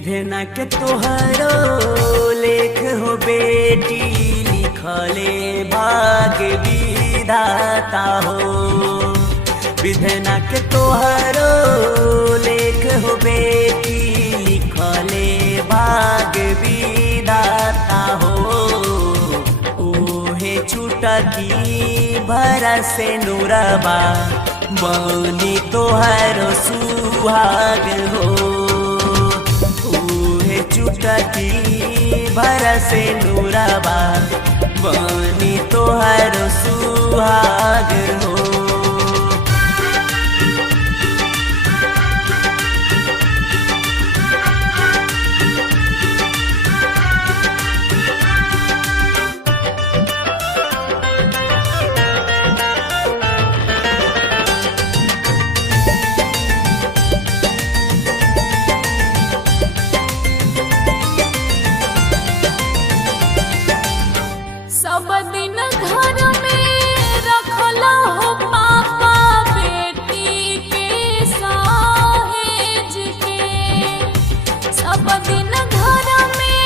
विधना के तोहरो लेख हो बेटी, लिखले भाग्य विधाता हो। विधना के तोहरो लेख हो बेटी, लिखले भाग्य विधाता हो। ओहे छुटकी भरा से नुरबा, बनी तोहरो सुहाग हो। चुटकी भरा से नुरबा, बनी तोहरो सुहाग हो। सब दिन घर में रखला हो पापा बेटी के सहेज के। सब दिन घर में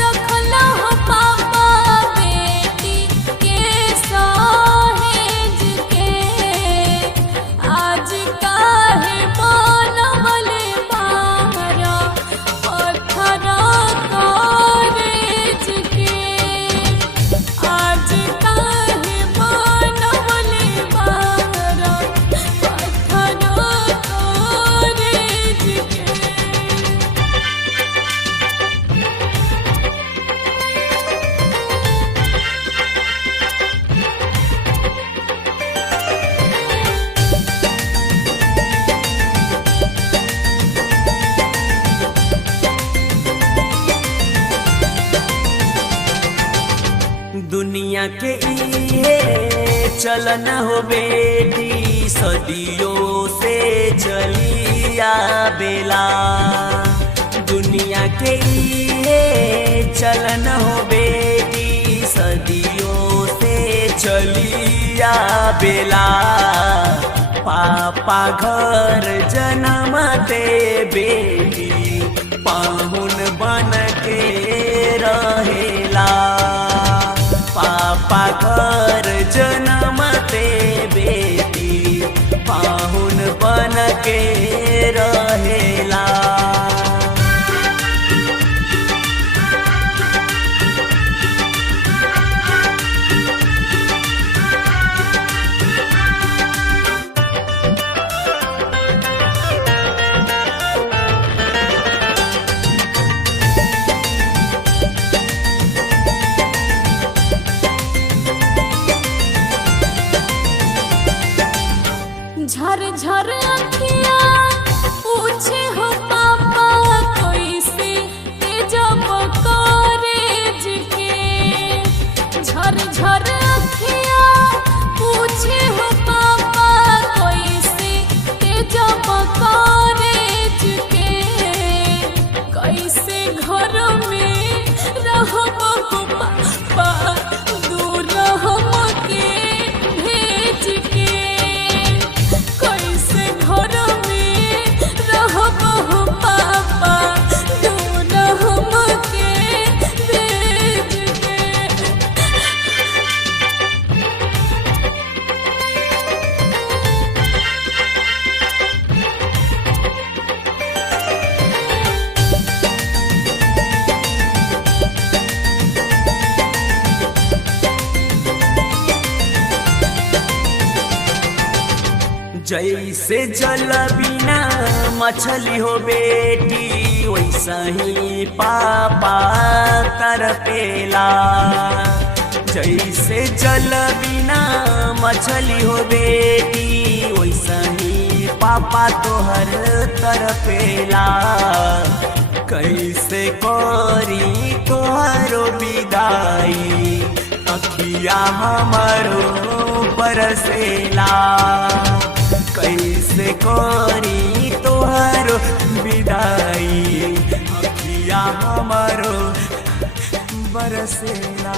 रखला हो पापा बेटी के सहेज के। आज काहे बनवले बाहर पत्थर कॉलेज के। आज काहे बनवले बाहर पत्थर कॉलेज के। दुनिया के इहे चलन हो बेटी, सदियों से चलिया बेला। दुनिया के इहे चलन हो बेटी, सदियों से चलिया बेला। पापा घर जन्मते बेटी, पाहुन बन के रहेला। पापा घर जन्मते बेटी, पाहुन बन के रहेला। झर झर अखिया पूछे हो पापा, कैसे तेजब कॉलेज के। झर झर अखिया पूछे हो पापा, कैसे तेजब कॉलेज के। कैसे घर में रहब हो पापा, दूर हमके भेज के। कैसे घर में रहब हो पापा, दूर हमके भेज के। जैसे जल बिना मछली हो बेटी, वैसा ही पापा तरपेला। जैसे जल बिना मछली हो बेटी, वैसा ही पापा तोहर तरपेला। कैसे करी तोहरो विदाई, अखिया हमारो बरसेला। कैसे करी तोहरो विदाई, अखिया हमारो बरसेला।